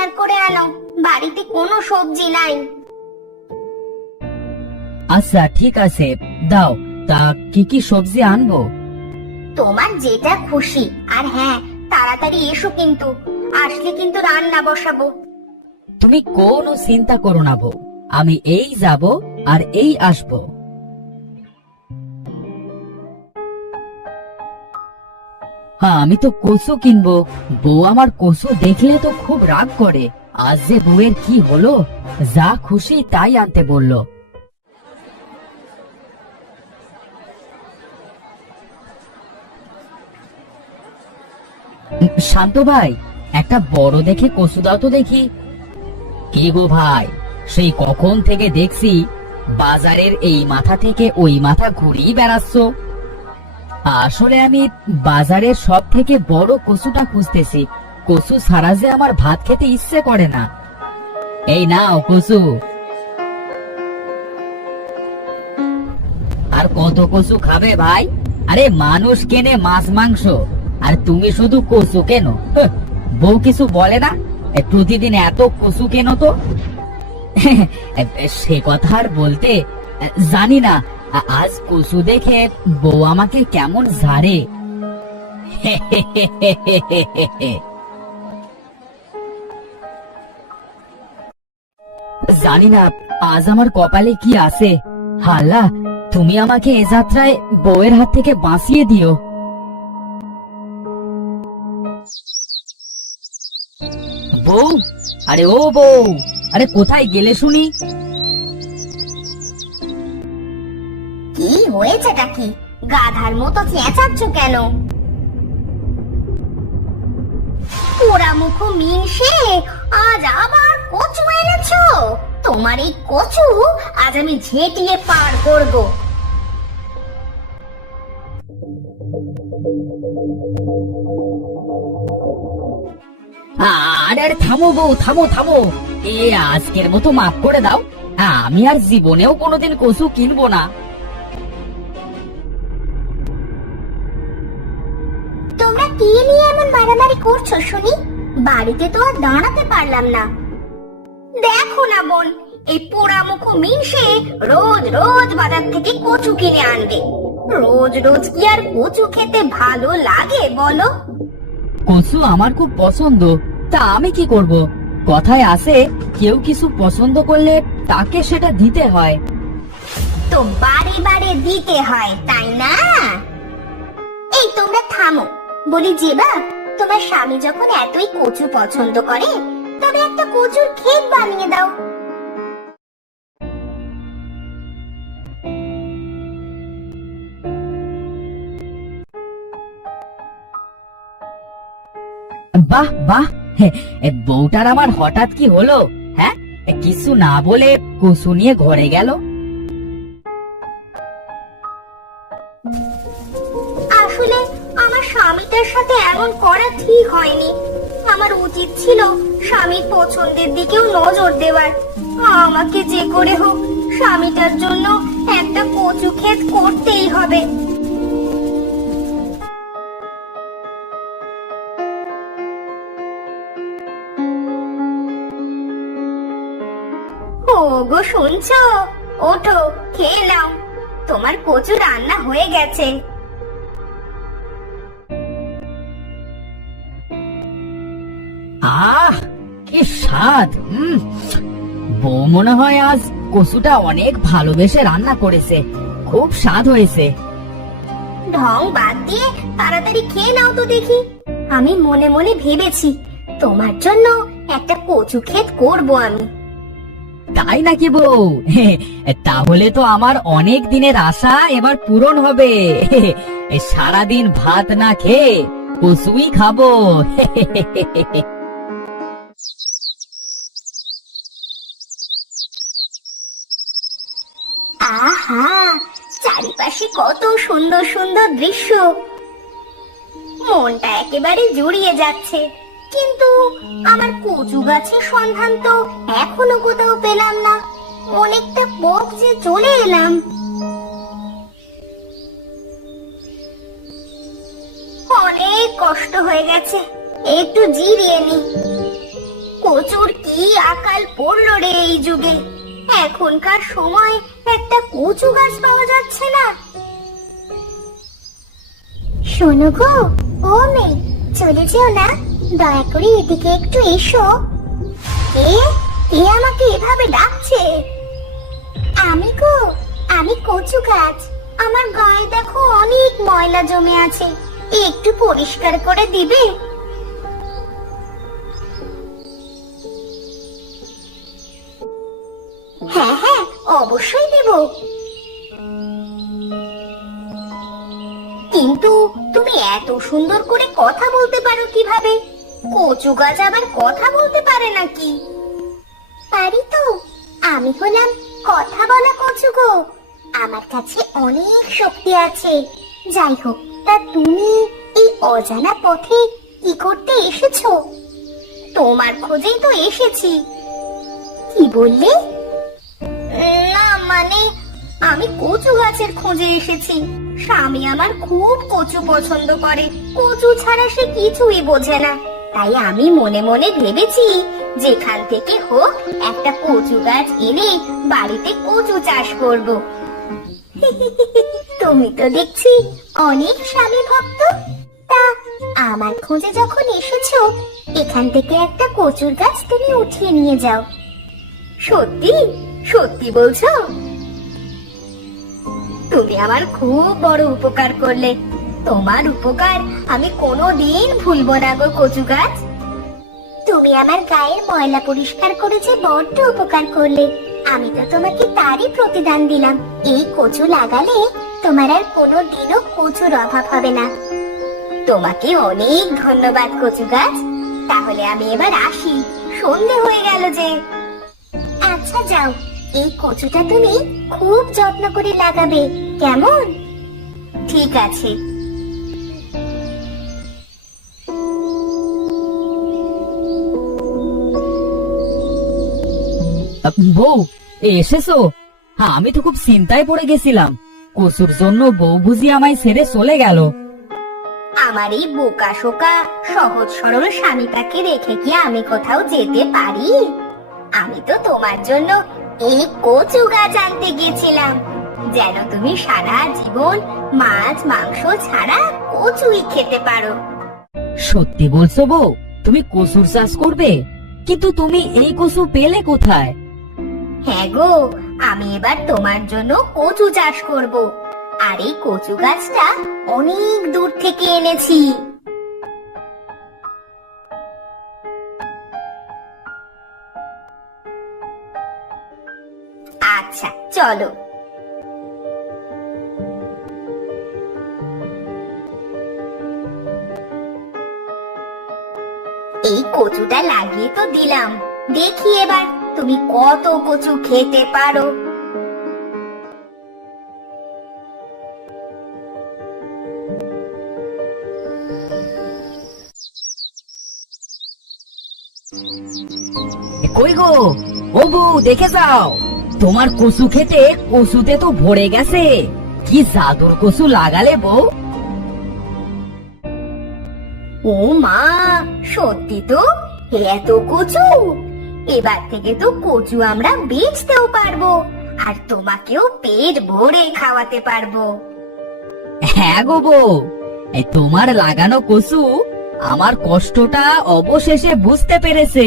বাজার করে আনো, বাড়িতে কোনো সবজি নাই। আচ্ছা ঠিক আছে, দাও। তা কি কি সবজি আনবো? তোমার যেটা খুশি, আর হ্যাঁ তাড়াতাড়ি এসো কিন্তু, আসলে কিন্তু রান্না বসাবো। তুমি কোনো চিন্তা করো না বউ, আমি এই যাব আর এই আসবো। হ্যাঁ, আমি তো কচু কিনবো। বউ আমার কচু দেখলে তো খুব রাগ করে। আজ যে বউয়ের কি হলো, যা খুশি তাই আনতে বললো। শান্ত ভাই, একটা বড় দেখে কচু দাও তো দেখি। কি গো ভাই, সেই কখন থেকে দেখছি বাজারের এই মাথা থেকে ওই মাথা ঘুরিয়ে বেড়াচ্ছ। আসলে আমি বাজারের সব থেকে বড় কচুটা খুঁজতেছি। কচু ছাড়া যে আমার ভাত খেতে ইচ্ছে করে না। এই নাও কচু। আর কত কচু খাবে ভাই? আরে মানুষ কেনে মাছ মাংস, আর তুমি শুধু কচু কেনো? বউ কিছু বলে না? প্রতিদিন এত কচু কেনো তো? সে কথা আর বলতে, জানি না আজ কচু দেখে বউ আমাকে কেমন ঝাড়ে। জানি না আজ আমার কপালে কি আছে। হাল্লা, তুমি আমাকে এ যাত্রায় বউয়ের হাত থেকে বাঁচিয়ে দিও। বউ, আরে ও বউ, আরে কোথায় গেলে শুনি? কি হয়েছেটা কি? গাধার মতো চেঁচাচ্ছ কেন? পোড়া মুখ মিনসে, আজ আবার কচু এনেছো? তোমার এই কচু আজ আমি ঝেঁটিয়ে পার করব। আরে আরে থামো বউ, থামো থামো। আজকের মতো মাফ করে দাও। আমি আর জীবনেও কোনোদিন কচু কিনবো না। তোমরা কি নিয়ে এমন মারামারি করছো শুনি? বাড়িতে তো আর দাঁড়াতে পারলাম না। দেখো না বোন, এই পোড়া মুখ মিনসে রোজ রোজ বাজার থেকে কচু কিনে আনবে। রোজ রোজ কি আর কচু খেতে ভালো লাগে বলো? কচু আমার খুব পছন্দ, তা আমি কি করব? কথায় আছে, কেউ কিছু পছন্দ করলে তাকে সেটা দিতে হয়। তো বারে বারে দিতে হয়, তাই না? এই তোমরা থামো, বলি যে বা, তোমার স্বামী যখন এতই কচু পছন্দ করে, তবে একটা কচুর ক্ষেত বানিয়ে দাও। বাহ বাহ, বউটার আমার হঠাৎ কি হলো? হ্যাঁ, কিছু না বলে কচু নিয়ে ঘরে গেল। আসলে আমার স্বামীটার সাথে এমন করা ঠিক হয়নি। আমার উচিত ছিল স্বামীর পছন্দের দিকেও নজর দেওয়ার। আমাকে যে করে হোক স্বামীটার জন্য একটা কচু ক্ষেত করতেই হবে। ওগো শুনছো? ওঠো, খেয়ে নাও, তোমার কচু রান্না হয়ে গেছে। আহ, কি স্বাদ! বউ মনে হয় আজ কচুটা অনেক ভালোবেসে রান্না করেছে। খুব স্বাদ হয়েছে। ঢং বাদ দিয়ে তাড়াতাড়ি খেয়ে নাও তো দেখি। আমি মনে মনে ভেবেছি তোমার জন্য একটা কচু ক্ষেত করবো আমি। তাই নাকি বউ? তাহলে তো আমার অনেক দিনের আশা এবার পূরণ হবে। সারাদিন ভাত না খেয়ে কচুই খাবো। আহা, চারিপাশে কত সুন্দর সুন্দর দৃশ্য, মনটা একেবারে জুড়িয়ে যাচ্ছে। কিন্তু আমার কচু গাছের সন্ধান তো এখনো কোথাও পেলাম না। অনেকটা পথ যে চলে এলাম। অনেক কষ্ট হয়ে গেছে, একটু জিরিয়ে নি। কচুর কি আকাল পড়লো রে এই যুগে। এখনকার সময় একটা কচু গাছ পাওয়া যাচ্ছে না। শোনো গো, ও মেয়ে, চলে যেও না, দয়া করে এদিকে একটু এসো। এ আমাকে এভাবে ডাকছে। আমি গো, আমি কচু গাছ। আমার গায়ে দেখো অনেক ময়লা জমে আছে, একটু পরিষ্কার করে দিবে? হ্যাঁ হ্যাঁ, অবশ্যই দেব। কিন্তু তুমি এত সুন্দর করে কথা বলতে পারো কিভাবে? কচু গাছ আবার কথা বলতে পারে নাকি? পারি তো, আমি হলাম কথা বলা কচু গো। আমার কাছে অনেক শক্তি আছে। যাই হোক, তা তুমি এই অজানা পথে কি করতে এসেছো? তোমার খোঁজেই তো এসেছি। কি বললে? না মানে, আমি কচু গাছের খোঁজে এসেছি। স্বামী আমার খুব কচু পছন্দ করে, কচু ছাড়া সে কিছুই বোঝে না। তাই আমি মনে মনে ভেবেছি যেখান থেকে হোক একটা কচু গাছ এনে বাড়িতে কচু চাষ করব। তুমি তো দেখছি অনেক স্বামী ভক্ত। তা আমার খোঁজে যখন এসেছো, এখান থেকে একটা কচুর গাছ তুমি উঠিয়ে নিয়ে যাও। সত্যি সত্যি বলছো? তুমি আমার খুব বড় উপকার করলে। তোমার উপকার আমি কোনোদিন ভুলবো না গো কচু গাছ। তুমি আমার গায়ের ময়লা পরিষ্কার করে যে বড্ড উপকার করলে, আমি তো তোমাকে তারই প্রতিদান দিলাম। এই কচু লাগালে তোমার আর কোনোদিনও কচুর অভাব হবে না। তোমাকে অনেক ধন্যবাদ কচু গাছ। তাহলে আমি এবার আসি, সন্ধে হয়ে গেল যে। আচ্ছা যাও, এই কচুটা তুমি খুব যত্ন করে লাগাবে, কেমন? ঠিক আছে। বউ, এসেছো? হ্যাঁ, আমি তো খুব চিন্তায় পড়ে গেছিলাম। কচুর জন্য বউ বুঝি আমায় ছেড়ে চলে গেল। আমার এই বোকা শোকা সহজ সরল স্বামীটাকে রেখে কি আমি কোথাও যেতে পারি? আমি তো তোমার জন্য এই কচু গাছ আনতে গেছিলাম, যেন তুমি সারা জীবন মাছ মাংস ছাড়া কচুই খেতে পারো। সত্যি বলছো বউ? তুমি কচুর চাষ করবে? কিন্তু তুমি এই কচু পেলে কোথায়? হ্যাঁ গো, আমি এবার তোমার জন্য কচু চাষ করব। আর এই কচু গাছটা অনেক দূর থেকে এনেছি। আচ্ছা চলো। এই কচুটা লাগিয়ে তো দিলাম, দেখি এবার তুমি কত কচু খেতে পারো। কই গো, ও বউ, দেখে যাও, তোমার কচু খেতে কচুতে তো ভরে গেছে। কি জাদুর কচু লাগালে বউ! ও মা, সত্যি তো এত কচু! এবার থেকে তো কচু আমরা বেচতেও পারবো, আর তোমাকেও পেট ভরে খাওয়াতে পারবো। হ্যাঁ গো বউ, এই তোমার লাগানো কচু আমার কষ্টটা অবশেষে বুঝতে পেরেছে।